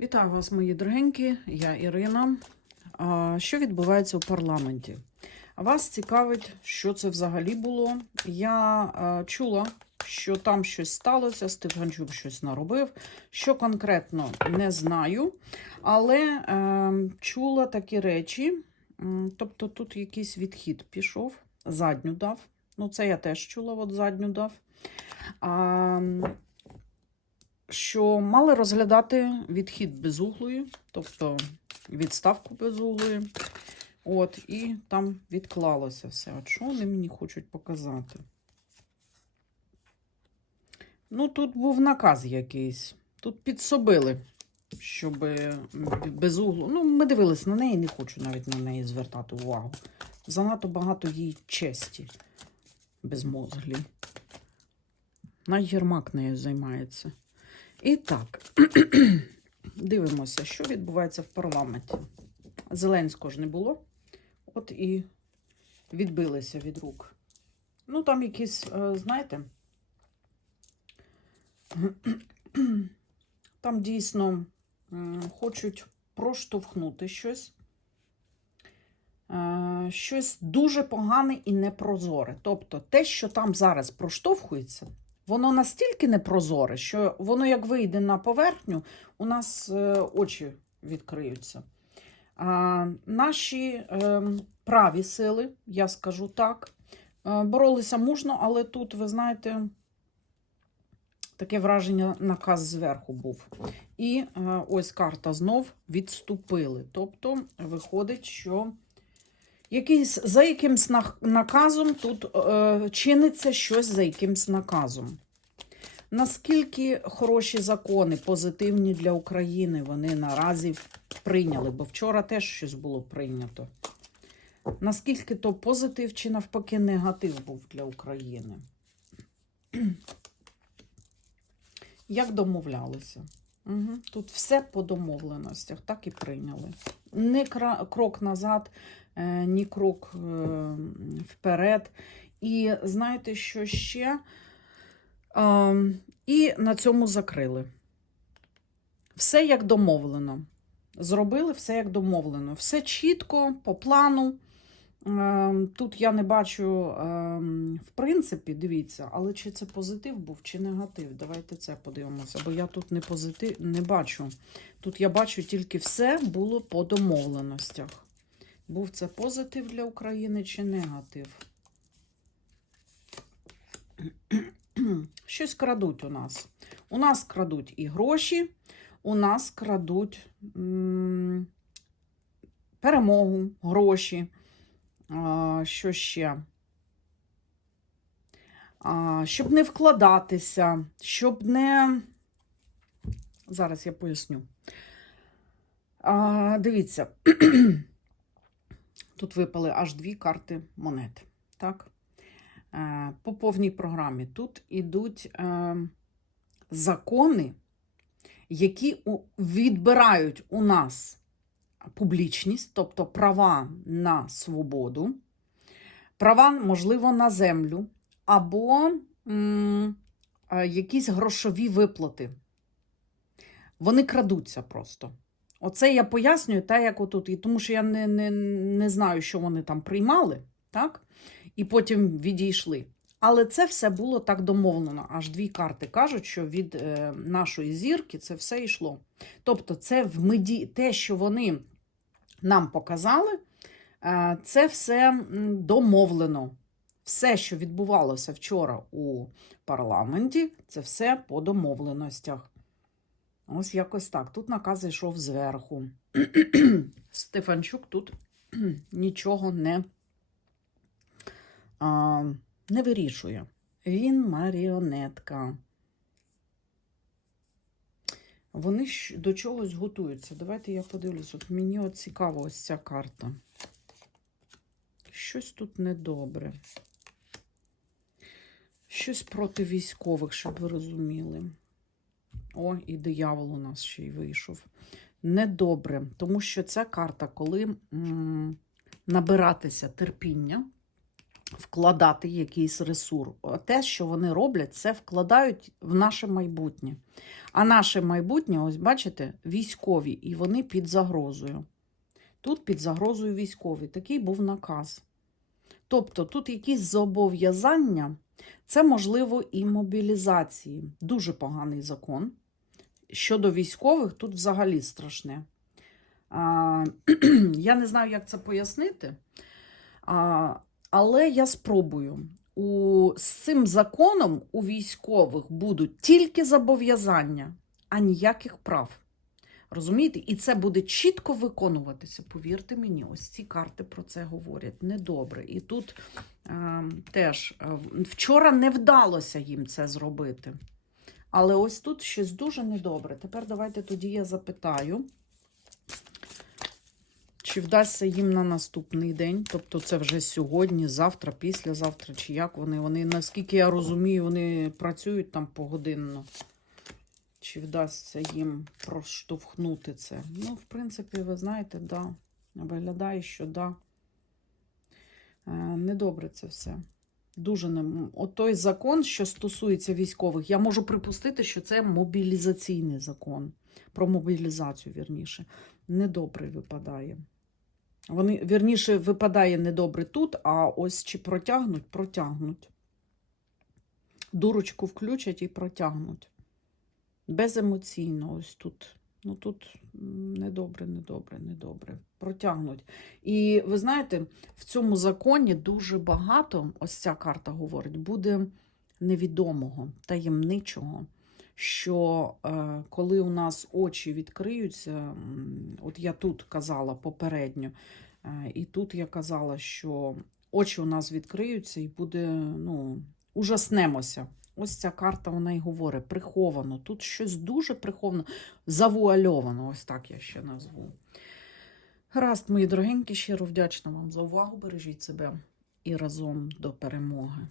Вітаю вас, мої дорогенькі, я Ірина. Що відбувається у парламенті? Вас цікавить, що це взагалі було. Я чула, що там щось сталося, Стефанчук щось наробив. Що конкретно не знаю, але е, чула такі речі. Тобто тут якийсь відхід пішов, задню дав. Ну, це я теж чула, от задню дав. А, що мали розглядати відхід безуглої, тобто відставку безуглої. От, і там відклалося все. От що вони мені хочуть показати? Ну, тут був наказ якийсь. Тут підсобили, щоб безуглу. Ну, ми дивились на неї, не хочу навіть на неї звертати увагу. Занадто багато їй честі безмозглі. Навіть Єрмак нею займається. І так, дивимося, що відбувається в парламенті. Зеленського ж не було. От і відбилися від рук. Ну, там якісь, е, знаєте, там дійсно хочуть проштовхнути щось. Е, Щось дуже погане і непрозоре. Тобто те, що там зараз проштовхується, воно настільки непрозоре, що воно, як вийде на поверхню, у нас е, очі відкриються. Наші е, праві сили, я скажу так, е, боролися мужно, але тут, ви знаєте, таке враження, наказ зверху був. І е, ось карта знов відступили. Тобто, виходить, що якийсь, за якимсь наказом тут е, чиниться щось за якимсь наказом. Наскільки хороші закони, позитивні для України, вони наразі прийняли, бо вчора теж щось було прийнято. Наскільки то позитив чи навпаки негатив був для України? Як домовлялися? Угу. Тут все по домовленостях, так і прийняли. Кра- крок назад, ні крок е, вперед. І знаєте, що ще? І на цьому закрили. Все як домовлено. Зробили все як домовлено. Все чітко, по плану. Тут я не бачу, в принципі, дивіться, але чи це позитив був, чи негатив? Давайте це подивимося, бо я тут не позитив не бачу. Тут я бачу тільки все було по домовленостях. Був це позитив для України чи негатив? Щось крадуть у нас. У нас крадуть і гроші, у нас крадуть перемогу, гроші. Що ще? Щоб не вкладатися, щоб не. Зараз я поясню. Дивіться, тут випали аж дві карти монет. Так? Е, По повній програмі. Тут ідуть е, закони, які відбирають у нас публічність, тобто права на свободу, права, можливо, на землю, або е, якісь грошові виплати. Вони крадуться просто. Оце я пояснюю, так як отут, і тому що я не, не, не знаю, що вони там приймали, так? І потім відійшли. Але це все було так домовлено. Аж дві карти кажуть, що від е, нашої зірки це все йшло. Тобто, це в меді... те, що вони нам показали, е, це все домовлено. Все, що відбувалося вчора у парламенті, це все по домовленостях. Ось якось так. Тут наказ йшов зверху. Стефанчук тут нічого не, а, не вирішує. Він маріонетка. Вони до чогось готуються. Давайте я подивлюсь. От мені от цікаво ось ця карта. Щось тут недобре. Щось проти військових, щоб ви розуміли. О, і диявол у нас ще й вийшов. Недобре, тому що ця карта, коли м, набиратися терпіння, вкладати якийсь ресурс. Те, що вони роблять, це вкладають в наше майбутнє. А наше майбутнє, ось бачите, військові, і вони під загрозою. Тут під загрозою військові. Такий був наказ. Тобто тут якісь зобов'язання, це можливо і мобілізації. Дуже поганий закон. Щодо військових, тут взагалі страшне. А, я не знаю, як це пояснити, а, але я спробую. У, з цим законом у військових будуть тільки зобов'язання, а ніяких прав. Розумієте? І це буде чітко виконуватися. Повірте мені, ось ці карти про це говорять. Недобре. І тут е, теж вчора не вдалося їм це зробити. Але ось тут щось дуже недобре. Тепер давайте тоді я запитаю, чи вдасться їм на наступний день, тобто це вже сьогодні, завтра, післязавтра, чи як вони. Вони, наскільки я розумію, вони працюють там погодинно. Чи вдасться їм проштовхнути це? Ну, в принципі, ви знаєте, да. Виглядає, що да. Е, Недобре це все. Дуже не От той закон, що стосується військових, я можу припустити, що це мобілізаційний закон. Про мобілізацію, вірніше. Недобре випадає. Вони, вірніше, випадає недобре тут, а ось чи протягнуть, протягнуть. Дурочку включать і протягнуть. Беземоційно, ось тут. Ну тут недобре, недобре, недобре. Протягнуть. І ви знаєте, в цьому законі дуже багато, ось ця карта говорить, буде невідомого, таємничого. Що е, коли у нас очі відкриються, от я тут казала попередньо, е, і тут я казала, що очі у нас відкриються і буде, ну, ужаснемося. Ось ця карта вона і говорить: приховано. Тут щось дуже приховано, завуальовано, ось так я ще назву. Гаразд, мої дорогенькі, щиро вдячна вам за увагу. Бережіть себе і разом до перемоги.